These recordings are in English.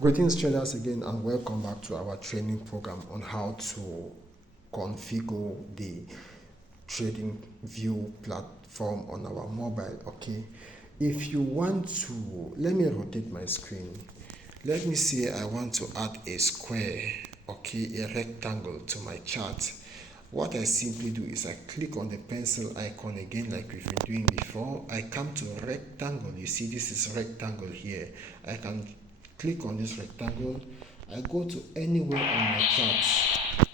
Greetings traders again and welcome back to our training program on how to configure the Tradingview platform on our mobile. Okay, if you want to, let me rotate my screen. Let me say I want to add a square, okay, a rectangle to my chart. What I simply do is I click on the pencil icon again like we've been doing before. I come to rectangle. You see this is rectangle here. I can click on this rectangle. I go to anywhere on my chart.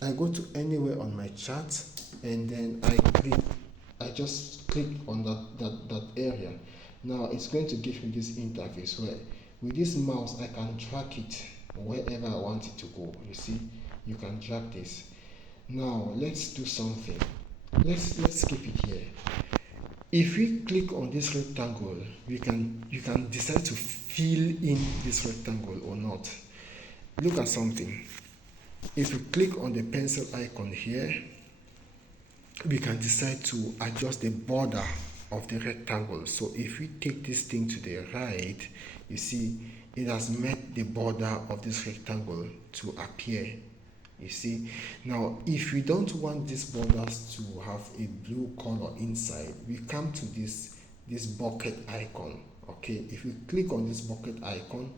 I go to anywhere on my chart and then I just click on that area. Now it's going to give me this interface where with this mouse I can track it wherever I want it to go. You see, you can track this. Now let's do something. Let's keep it here. If we click on this rectangle, you can decide to fill in this rectangle or not. Look at something. If we click on the pencil icon here, we can decide to adjust the border of the rectangle. So if we take this thing to the right, you see it has made the border of this rectangle to appear. You see, now if we don't want these borders to have a blue color inside, we come to this bucket icon. Okay, if we click on this bucket icon,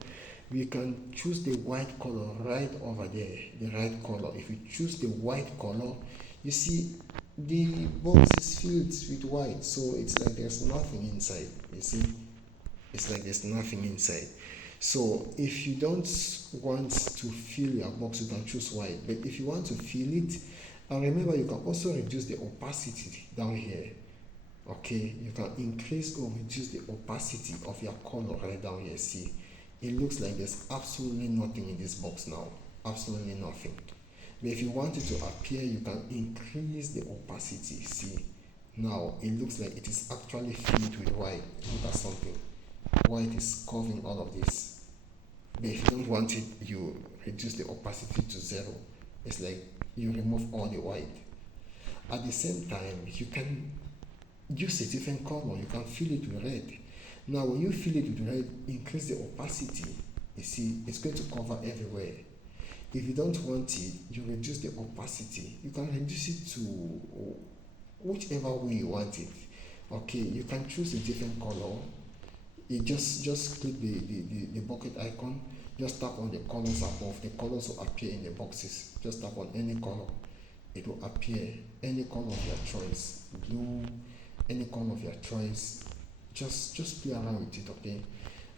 we can choose the white color right over there, the right color. If we choose the white color, you see the box is filled with white, so it's like there's nothing inside. You see, it's like there's nothing inside. So if you don't want to fill your box, you can choose white. But if you want to fill it, and remember you can also reduce the opacity down here. Okay, you can increase or reduce the opacity of your color right down here. See, it looks like there's absolutely nothing in this box now. Absolutely nothing. But if you want it to appear, you can increase the opacity. See, now it looks like it is actually filled with white. Look at something. White is covering all of this. But if you don't want it, you reduce the opacity to 0. It's like you remove all the white. At the same time, you can use a different color. You can fill it with red. Now when you fill it with red, increase the opacity. You see, it's going to cover everywhere. If you don't want it, you reduce the opacity. You can reduce it to whichever way you want it. Okay, you can choose a different color. You just click the bucket icon, just tap on the colors above. The colors will appear in the boxes. Just tap on any color, it will appear. Any color of your choice, blue, any color of your choice. Just play around with it, okay?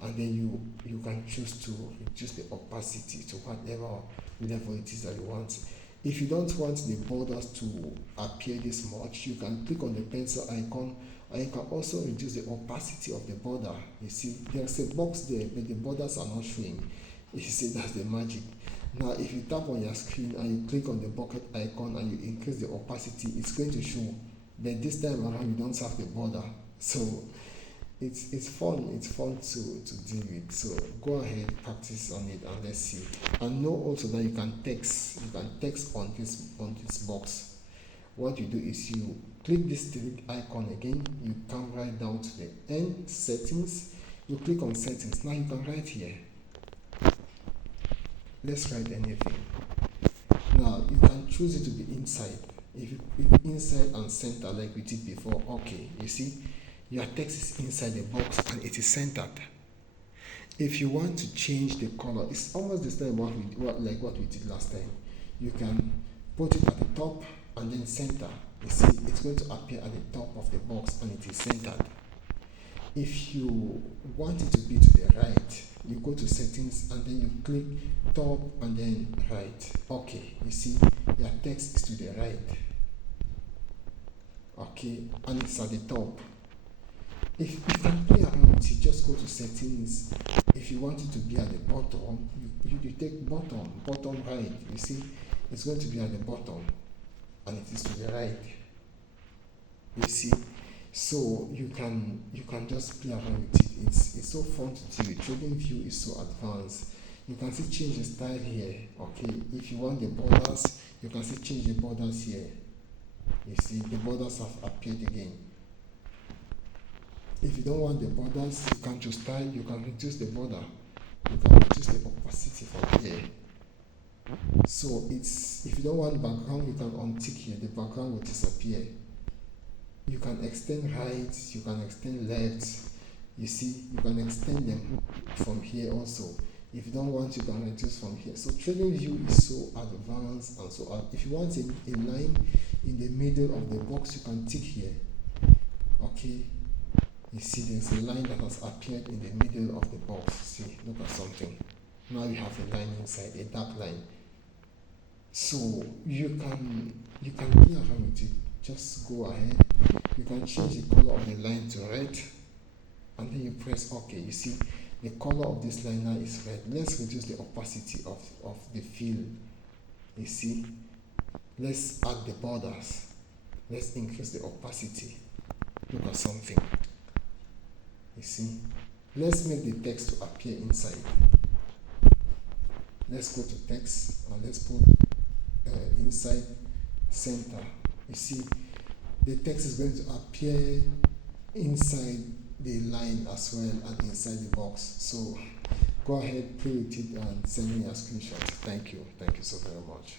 And then you can choose to reduce the opacity to whatever it is that you want. If you don't want the borders to appear this much, you can click on the pencil icon, and you can also reduce the opacity of the border. You see, there's a box there, but the borders are not showing. You see, that's the magic. Now, if you tap on your screen and you click on the bucket icon and you increase the opacity, it's going to show. But this time around, you don't have the border. So it's fun to deal with. So go ahead, practice on it, and let's see. And know also that you can text on this box. What you do is you click this three icon again, you come right down to the end settings, you click on settings. Now you can write here. Let's write anything. Now you can choose it to be inside. If inside and center like we did before, okay, you see your text is inside the box and it is centered. If you want to change the color, it's almost the same what we did last time. You can put it at the top and then center. You see, it's going to appear at the top of the box and it is centered. If you want it to be to the right, you go to settings and then you click top and then right. Okay, you see your text is to the right. Okay, and it's at the top. If you can play around with it, just go to settings. If you want it to be at the bottom, you take bottom right. You see, it's going to be at the bottom and it is to the right. You see, so you can just play around with it. It's so fun to do. Tradingview is so advanced. You can see change the style here. Okay, if you want the borders, you can see change the borders here. You see, the borders have appeared again. If you don't want the borders, you can choose style, you can reduce the border. You can So it's, if you don't want background, you can untick here, the background will disappear. You can extend right, you can extend left. You see, you can extend them from here also. If you don't want, you can reduce from here. So Tradingview is so advanced and so on. If you want a line in the middle of the box, you can tick here. Okay, you see there's a line that has appeared in the middle of the box. See, look at something. Now you have a line inside, a dark line. So you can play around with it. Just go ahead. You can change the color of the line to red, and then you press OK. You see the color of this line now is red. Let's reduce the opacity of the fill. You see, let's add the borders. Let's increase the opacity. Look at something. You see, let's make the text to appear inside. Let's go to text and let's put inside center. You see, the text is going to appear inside the line as well and inside the box. So go ahead, play with it and send me a screenshot. Thank you so very much.